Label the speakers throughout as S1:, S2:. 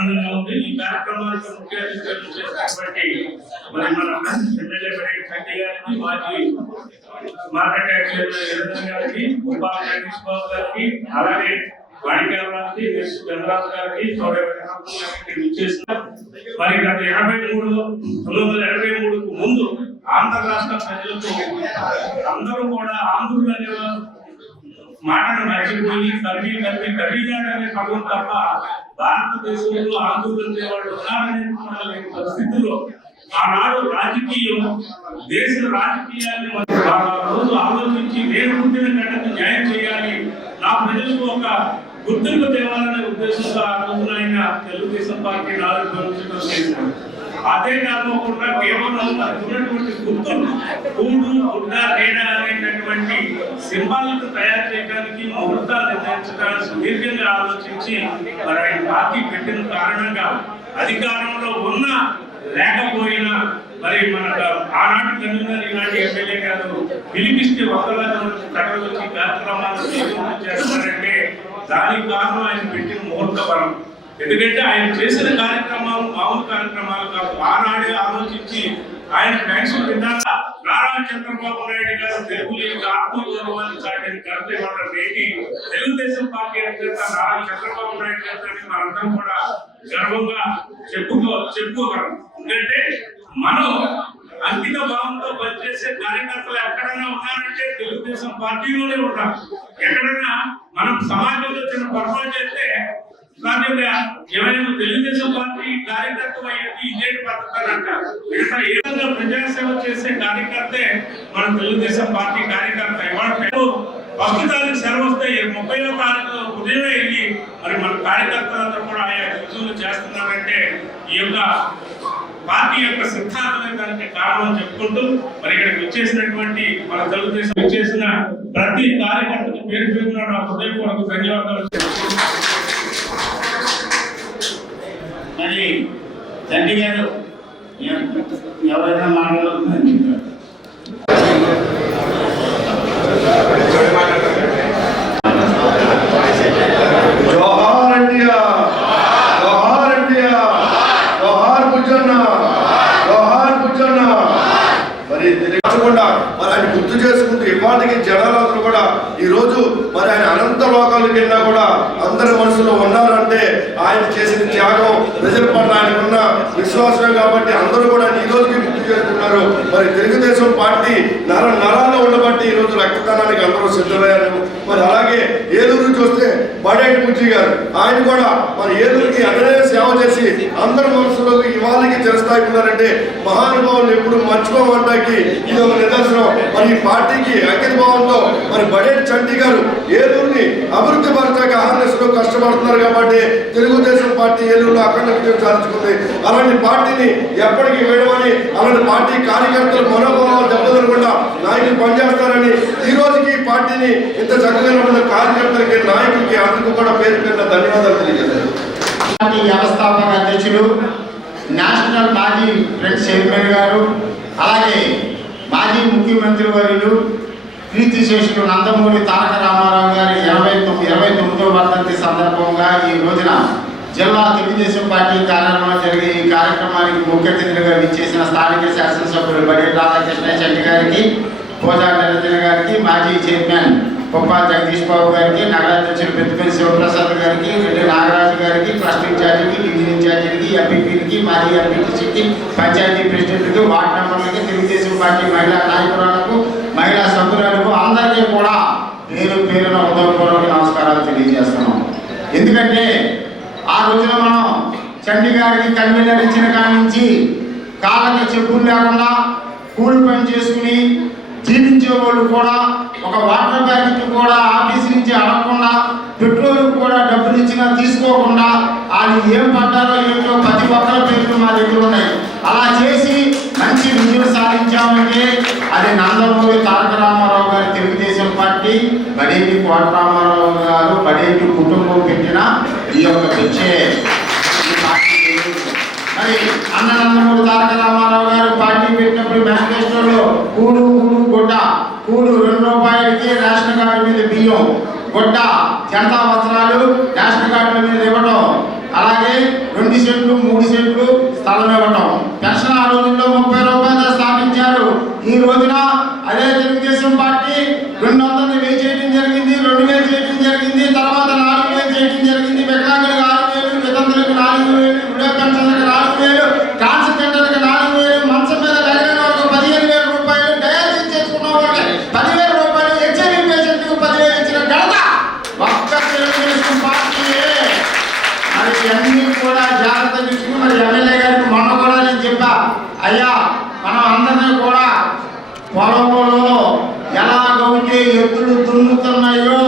S1: ఆనందంగా ఉంది. ఈ కార్యక్రమానికి మార్కెట్ యాక్షన్ గారికి గోపాల్ కృష్ణబాబు గారికి అలాగే వాణిజ్యాభివృద్ధి చంద్రబాబు గారికి మరి గత ఎనభై మూడు తొమ్మిది వందల ఎనభై మూడు ముందు ఆంధ్ర రాష్ట్ర ప్రజలకు అందరూ కూడా ఆంధ్రులు అనేవారు మాటను మర్చిపోయి తల్లి తల్లి కవిగాడు అనే తప్ప భారతదేశంలో ఆందోళన వాళ్ళు ఉన్నారనే పరిస్థితుల్లో ఆనాడు రాజకీయం దేశ రాజకీయాన్ని రోజు ఆలోచించి నేను పుట్టిన గంటకు న్యాయం చేయాలి. నా ప్రజలకు ఒక గుర్తింపు తేవాలనే ఉద్దేశంతో ఆ రోజున ఆయన తెలుగుదేశం పార్టీ నాలుగు ప్రభుత్వం చేశారు. అదే కాకుండా కేవలం మనకు ఉన్నటువంటి గుర్తులు కూడు గుడ్డ అనేటటువంటి సింబాలను తయారు చేయడానికి ముహూర్తాలు నిర్ణయించడానికి సుదీర్ఘంగా ఆలోచించి మరి ఆయన పార్టీ పెట్టిన కారణంగా అధికారంలో ఉన్న లేకపోయినా మరి మన ఆనాటి కన్వీనర్ ఈనాటి ఎమ్మెల్యే గారు పిలిపిస్తే ఒక్కలాగా ప్రజలు వచ్చి కార్యక్రమాలు చేస్తున్నారంటే చేస్తారంటే దానికి కారణం ఆయన పెట్టిన ముహూర్త బలం ఎందుకంటే ఆయన చేసిన కార్యక్రమాలు మామూలు కార్యక్రమాలు కాదు. ఆనాడే ఆలోచించి ఆయన పెన్షన్ విన్నాక నారా చంద్రబాబు నాయుడు గారు తెలుగు యొక్క ఆత్మగౌరవాన్ని చాటిన కవిత ఇవ్వడం తెలుగుదేశం పార్టీ అధ్యక్ష నారా చంద్రబాబు నాయుడు గారిని మనందరం కూడా గర్వంగా చెప్పుకో చెప్పుకోగలం. ఎందుకంటే మనం అంకిత భావంతో పనిచేసే కార్యకర్తలు ఎక్కడైనా ఉన్నారంటే తెలుగుదేశం పార్టీలోనే ఉన్నారు ఎక్కడైనా మనం సమాజంలో చిన్న పొరపాటు చేస్తే సాధ్యంగా ఎవరైనా తెలుగుదేశం పార్టీ కార్యకర్త అయ్యేది ఇదే పద్ధతి అంటారు. మిగతా ఏ విధంగా ప్రజాసేవ చేసే కార్యకర్తే మన తెలుగుదేశం పార్టీ కార్యకర్త? ఇవాళ ప్రస్తుతానికి సెలవు వస్తే ముప్పైలో తారీఖు ఉదయమే వెళ్ళి మరి మన కార్యకర్తలందరూ కూడా ఆయా రుజువులు చేస్తున్నారంటే ఈ యొక్క పార్టీ యొక్క సిద్ధాంతమే దానికి కారణం అని చెప్పుకుంటూ మరి ఇక్కడికి వచ్చేసినటువంటి మన తెలుగుదేశం వచ్చేసిన ప్రతి కార్యకర్తకు పేరు పేరున నా హృదయపూర్వక ధన్యవాదాలు
S2: మళ్ళీ తండ్రి గారు ఎవరైనా మాట్లాడుతున్నారు
S3: జోహార్ మరి తెలియకుండా ఆయన గుర్తు చేసుకుంటూ ఇవాటికి జనాలందరూ కూడా ఈ రోజు మరి ఆయన అనంత లోకాలకు వెళ్ళినా కూడా అందరి మనసులో ఉన్నారంటే ఆయన చేసిన త్యాగం ప్రజల పట్ల ఆయనకున్న విశ్వాసమే కాబట్టి అందరూ కూడా ఈ రోజుకి గుర్తు చేసుకున్నారు మరి తెలుగుదేశం పార్టీ నర నరాల్లో ఉండబట్టి ఈరోజు రక్తదానానికి అందరూ సిద్ధమయ్యారు. మరి అలాగే ఏలూరు చూస్తే బడేటి బుజ్జి గారు ఆయన కూడా మరి ఏలూరుకి అదనే సేవ చేసి అందరి మనసులో ఇవాళకి చిరస్థాయి ఉన్నారంటే మహానుభావులు ఎప్పుడు మర్చిపోవడానికి ఇది ఒక నిదర్శనం. మరి ఈ పార్టీకి అంకిత భావంతో మరి బడేటి చంటి గారు ఏలూరుని అభివృద్ధి పరచక అహర్నిశలో కష్టపడుతున్నారు కాబట్టి తెలుగుదేశం పార్టీ ఏలూరులో అఖండ విజయం సాధించుకుంది. అలాంటి పార్టీని ఎప్పటికీ వేయమని అలాంటి పార్టీ కార్యకర్తలు మనోభావాలు దెబ్బతినకుండా నాయకులు పనిచేస్తారని ఈ రోజుకి ఈ పార్టీని ఇంత చక్కగా ఉన్న కార్యకర్తలకి నాయకులకి అందుకు కూడా పేరు పేరున ధన్యవాదాలు తెలియజేశారు
S2: పార్టీ వ్యవస్థాపక అధ్యక్షులు నేషనల్ మాజీ ఫ్రెండ్ చైర్మన్ గారు అలాగే మాజీ ముఖ్యమంత్రి వర్యులు కీర్తి కీర్తిశేషులు నందమూరి తారక రామారావు గారి ఇరవై తొమ్మిది ఇరవై తొమ్మిదో వర్ధంతి సందర్భంగా ఈ రోజున జిల్లా తెలుగుదేశం పార్టీ కార్యాలయంలో జరిగే ఈ కార్యక్రమానికి ముఖ్య అతిథులుగా విచ్చేసిన స్థానిక శాసనసభ్యులు బడి రాధాకృష్ణ చెట్టి గారికి పోజా నిరంజన గారికి మాజీ చైర్మన్ కుప్పా జగదీష్ బాబు గారికి నగరాధ్యక్షులు పెద్దపల్లి శివప్రసాద్ గారికి రెడ్డి నాగరాజు గారికి ట్రస్ట్ ఇన్ఛార్జికి డివిజన్ ఇన్ఛార్జికి ఎంపీపీలకి మాజీ ఎంపీటీసీకి పంచాయతీ ప్రెసిడెంట్కి వార్డు మెంబర్లకి తెలుగుదేశం పార్టీ మహిళా నాయకురాలకు మహిళా సభ్యులకు అందరికీ కూడా పేరు పేరున ఉదయపూర్వక నమస్కారాలు తెలియజేస్తున్నాం. ఎందుకంటే రోజున మనం చండీ గారికి కన్వీనర్ ఇచ్చిన కాడి నుంచి కాళ్ళకి చెప్పులు లేకుండా కూలి పని చేసుకుని జీవించే వాళ్ళు కూడా ఒక వాటర్ ప్యాకెట్ కూడా ఆఫీస్ నుంచి అడగకుండా పెట్రోల్ కూడా డబ్బులు ఇచ్చినా తీసుకోకుండా వాళ్ళు ఏం పడ్డారో ఏంటో ప్రతి ఒక్కరి పేర్లు మా దగ్గర ఉన్నాయి. అలా చేసి మంచి విజయం సాధించామంటే అది నందమూరి తారక రామారావు గారి తెలుగుదేశం పార్టీ బడేటి కోటరామారావు గారు రైతు కుటుంబం పెట్టిన ఈ యొక్క పిచ్చే మరి అన్న తారక రామారావు గారు పార్టీ పెట్టినప్పుడు మేనిఫెస్టోలో కూడు కూడు గొడ్డ కూడు రెండు రూపాయలకి రేషన్ కార్డు మీద బియ్యం గొడ్డ జనతా వస్త్రాలు రేషన్ కార్డుల మీద ఇవ్వటం. అలాగే రెండు సెంట్లు మూడు సెంట్లు స్థలం ఇవ్వటం పెన్షన్ ఆ రోజుల్లో ముప్పై రూపాయలు స్థాపించారు ఈ రోజున అదే తెలుగుదేశం పార్టీ రెండు వందలు వెయ్యి చేయడం జరిగింది రెండు వేలు చేయడం జరిగింది తర్వాత నాలుగు వేలు చేయడం జరిగింది వికలాంగులకు ఆరు వేలు వితంతులకు నాలుగు వేలు విడో పెన్షన్లకు నాలుగు వేలు ట్రాన్స్జెండర్లకు నాలుగు వేలు మంచం మీద లగన వరకు పదిహేను వేల రూపాయలు డయాలసిస్ చేసుకున్న వాళ్ళకి పదివేల రూపాయలు హెచ్ఐవి పేషెంట్కు పదివేలు ఇచ్చిన ఘనత ఒక్క తెలుగుదేశం పార్టీయే మరి ఇవన్నీ కూడా జాగ్రత్త తీసుకుని మరి ఎమ్మెల్యే గారికి మొన్న కూడా నేను చెప్పా అయ్యా మనం అందరినీ కూడా పొలంలో ఎలాగైతే ఎద్దులు దున్నుతున్నాయో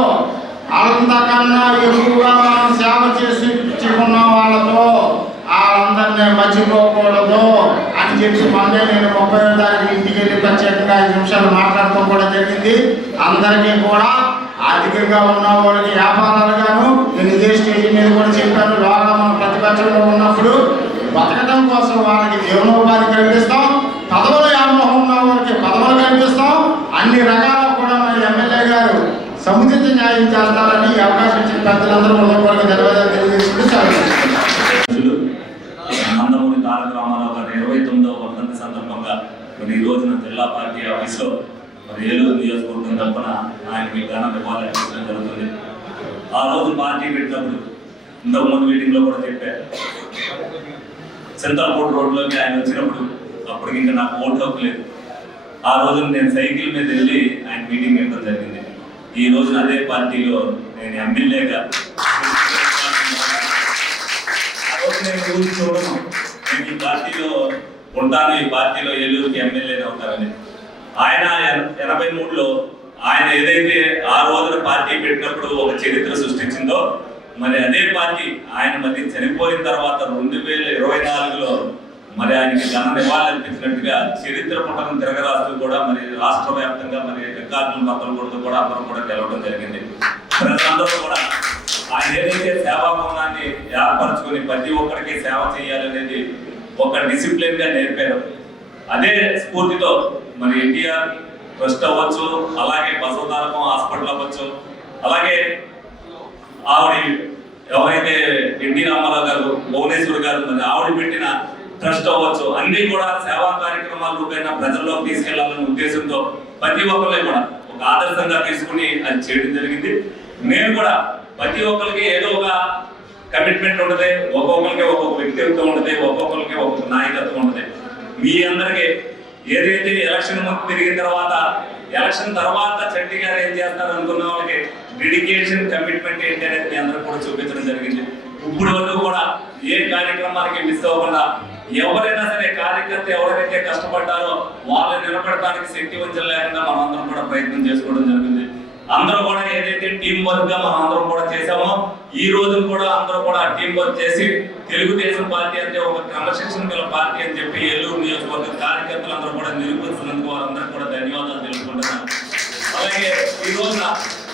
S2: అంతకన్నా ఎక్కువగా మనం సేవ చేసి ఇచ్చుకున్న వాళ్ళతో వాళ్ళందరినీ మర్చిపోకూడదు అని చెప్పి మొన్నే నేను ముప్పై తారీఖు ఇంటికి వెళ్ళి ప్రత్యేకంగా ఐదు నిమిషాలు మాట్లాడటం కూడా జరిగింది. అందరికీ కూడా ఆర్థికంగా ఉన్న వాళ్ళకి వ్యాపారాలుగాను నేను ఇదే స్టేజ్ మీద కూడా చెప్పాను. లోపల మనం ప్రతిపక్షంలో ఉన్నప్పుడు బతకడం కోసం వాళ్ళకి జీవనోపాధి కల్పిస్తాం. పదవుల వ్యామోహం ఉన్న వాళ్ళకి పదవులు కల్పిస్తాం. అన్ని రకాల కూడా మన ఎమ్మెల్యే గారు సముచిత న్యాయం చేస్తారని అవకాశం ఇచ్చిన పెద్దలందరూ హృదయపూర్వక తెలియదు తెలియజేసుకుంటూ సెలవు తీసుకుంటున్నాను.
S4: అధ్యక్షులు నందమూరి తారక రామారావు గారి ఇరవై తొమ్మిదవ వర్ధంతి సందర్భంగా మరి ఈ రోజున జిల్లా పార్టీ ఆఫీస్లో మరి ఏలూరు నియోజకవర్గం తరఫున ఆయనకి ఘన నివాళులర్పించడం జరుగుతుంది. ఆ రోజు పార్టీ పెట్టినప్పుడు ఇంతకు ముందు మీటింగ్లో కూడా చెప్పారు. చింతలపూడి రోడ్లోకి ఆయన వచ్చినప్పుడు అప్పటికి ఇంకా నాకు ఓటు లేదు. ఆ రోజు నేను సైకిల్ మీద వెళ్ళి ఆయన మీటింగ్ పెట్టడం జరిగింది. ఈ రోజున అదే పార్టీలో నేను ఎమ్మెల్యేగా ఆ రోజు నేను ఊరికి చూడను. నేను ఈ పార్టీలో ఉంటాను ఈ పార్టీలో ఏలూరుకి ఎమ్మెల్యే అవుతానని. ఆయన ఎనభై మూడులో ఆయన ఏదైతే ఆ రోజున పార్టీ పెట్టినప్పుడు ఒక చరిత్ర సృష్టించిందో మరి అదే పార్టీ ఆయన మరి చనిపోయిన తర్వాత రెండు వేల ఇరవై నాలుగులో మరి ఆయనకి ఘన నివాళులర్పించినట్టుగా చరిత్ర పుటం తిరగరాస్తూ కూడా మరి రాష్ట్ర వ్యాప్తంగా మరి రికార్డులు బద్దలు కొడుతూ కూడా అందరూ కూడా గెలవడం జరిగింది. ప్రజలందరూ కూడా ఆయన ఏదైతే సేవా గుణాన్ని ఏర్పరచుకొని ప్రతి ఒక్కరికి సేవ చేయాలనేది ఒక డిసిప్లిన్గా నేర్పారు. అదే స్ఫూర్తితో మరి ఎన్టీఆర్ ట్రస్ట్ అవ్వచ్చు అలాగే బసవతారకం హాస్పిటల్ అవ్వచ్చు అలాగే ఆవిడ ఎవరైతే ఎన్టీ రామారావు గారు భువనేశ్వర్ గారు మరి ఆవిడ పెట్టిన ట్రస్ట్ అవ్వచ్చు అన్ని కూడా సేవా కార్యక్రమాల రూపేణ ప్రజల్లోకి తీసుకెళ్ళాలనే ఉద్దేశంతో ప్రతి ఒక్కరిని కూడా ఒక ఆదర్శంగా తీసుకుని అది చేయడం జరిగింది. నేను కూడా ప్రతి ఒక్కరికి ఏదో ఒక కమిట్మెంట్ ఉంటుంది ఒక్కొక్కరికి ఒక్కొక్క వ్యక్తిత్వం ఉంటుంది ఒక్కొక్కరికి ఒక్కొక్క నాయకత్వం ఉంటుంది మీ అందరికీ ఏదైతే ఎలక్షన్ ముందు తిరిగిన తర్వాత ఎలక్షన్ తర్వాత చెట్టి గారు ఏం చేస్తారు అనుకున్న వాళ్ళకి డెడికేషన్ కమిట్మెంట్ ఏంటి అనేది మీ అందరికి కూడా చూపించడం జరిగింది. ఇప్పుడు వరకు కూడా ఏ కార్యక్రమానికి మిస్ అవ్వకుండా ఎవరైనా సరే కార్యకర్త ఎవరైతే కష్టపడ్డారో వాళ్ళని నిలబడటానికి శక్తి వంచలేకుండా మనం అందరం కూడా ప్రయత్నం చేసుకోవడం జరిగింది. అందరూ కూడా ఏదైతే టీం వర్క్గా మనం అందరం కూడా చేసామో ఈ రోజు కూడా అందరూ కూడా టీం వర్క్ చేసి తెలుగుదేశం పార్టీ అంటే ఒక క్రమశిక్షణ గల పార్టీ అని చెప్పి ఏలూరు నియోజకవర్గ కార్యకర్తలు అందరూ కూడా నిరూపిస్తున్నందుకు వారందరూ కూడా ధన్యవాదాలు తెలుపుకుంటున్నాను. అలాగే ఈ రోజున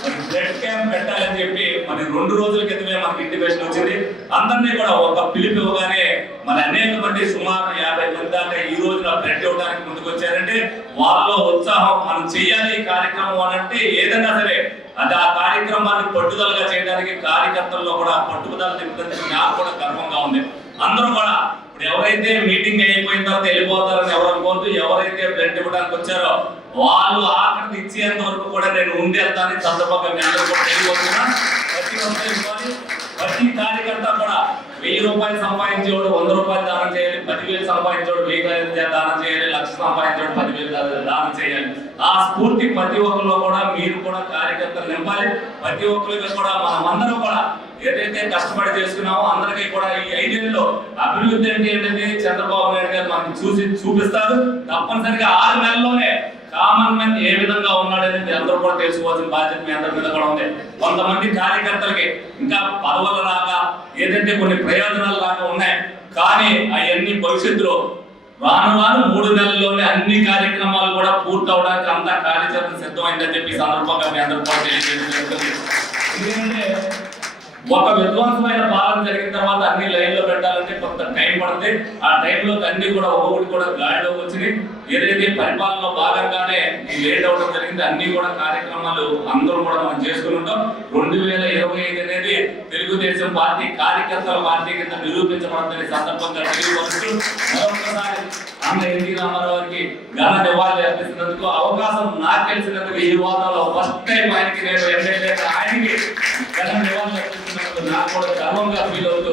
S4: బ్లడ్ క్యాంప్ పెట్టాలని చెప్పి మన రెండు రోజుల క్రితమే మనకి ఇంటిమేషన్ వచ్చింది. అందరినీ కూడా ఒక పిలుపు ఇవ్వగానే మన అనేక మంది సుమారు యాభై మంది దాకా ఈ రోజున బ్లడ్ ఇవ్వడానికి ముందుకు వచ్చారంటే వాళ్ళలో ఉత్సాహం మనం చేయాలి ఈ కార్యక్రమం అని అంటే ఏదైనా సరే. అది ఆ కార్యక్రమాన్ని పట్టుదలగా చేయడానికి కార్యకర్తల్లో కూడా పట్టుదల నింపుతుంది నాకు కూడా గర్వంగా ఉంది. అందరూ కూడా ఇప్పుడు ఎవరైతే మీటింగ్ అయిపోయిన తర్వాత వెళ్ళిపోతారని ఎవరు అనుకోవద్దు ఎవరైతే బ్లడ్ ఇవ్వడానికి వచ్చారో వాళ్ళు ఆఖరికి ఇచ్చేంత వరకు కూడా నేను ఉండి వెళ్తానని సందర్భంగా మీ అందరూ కూడా ప్రతి ఒక్కరు ఇవ్వాలి. ప్రతి కార్యకర్త కూడా వెయ్యి రూపాయలు సంపాదించేవాడు వంద రూపాయలు దానం చేయాలి. పదివేలు సంపాదించేవాడు వెయ్యి రూపాయలు దానం చేయాలి. లక్ష సంపాదించేవాడు పదివేలు దానం చేయాలి. ఆ స్ఫూర్తి ప్రతి ఒక్కరిలో కూడా మీరు కూడా కార్యకర్తలు నింపాలి. ప్రతి ఒక్కరికి కూడా మనం అందరం కూడా ఏదైతే కష్టపడి చేసుకున్నామో అందరికీ కూడా ఈ ఐదేళ్ళలో అభివృద్ధి అంటే ఏంటంటే చంద్రబాబు నాయుడు గారు మనకి చూసి చూపిస్తారు. తప్పనిసరిగా ఆరు నెలల్లోనే కామన్ మ్యాన్ ఏ విధంగా ఉన్నాడని మీ అందరూ కూడా తెలుసుకోవాల్సిన బాధ్యత మీ అందరి మీద కూడా ఉంది. కొంతమంది కార్యకర్తలకి ఇంకా పదవులు రాక ఏదంటే కొన్ని ప్రయోజనాలు రాక ఉన్నాయి. కానీ అవన్నీ భవిష్యత్తులో రాను రాను మూడు నెలల్లోనే అన్ని కార్యక్రమాలు కూడా పూర్తి అవడానికి అంతా కార్యాచరణ సిద్ధమైందని చెప్పి సందర్భంగా మీ అందరూ కూడా తెలియజేయడం ఎందుకంటే ఒక విధ్వంసమైన పాలన జరిగిన తర్వాత అన్ని లైన్లో పెట్టాలంటే కొంత టైం పడుతుంది. ఆ టైంలో అన్ని కూడా ఒక్కొక్కటి కూడా గాడిలో వచ్చినాయి ఏదైతే పరిపాలనలో భాగంగానే ఈ లేట్ అవడం జరిగింది అన్ని కూడా కార్యక్రమాలు అందరూ కూడా మనం చేసుకుని ఉంటాం. రెండు వేల ఇరవై ఐదు అనేది తెలుగుదేశం పార్టీ కార్యకర్తల పార్టీ కింద నిరూపించబడుతున్న సందర్భంగా తెలియవస్తూ మరొకసారి అన్న ఎన్టీ రామారావు గారికి ఘన నివాళులు అర్పిస్తున్నందుకు అవకాశం నాకు తెలిసినందుకు ఈ వాదంలో ఫస్ట్ టైం ఆయనకి నేను ఎమ్మెల్యే ఆయనకి ఘన కూడా గర్వంగా ఫీల్ అవుతూ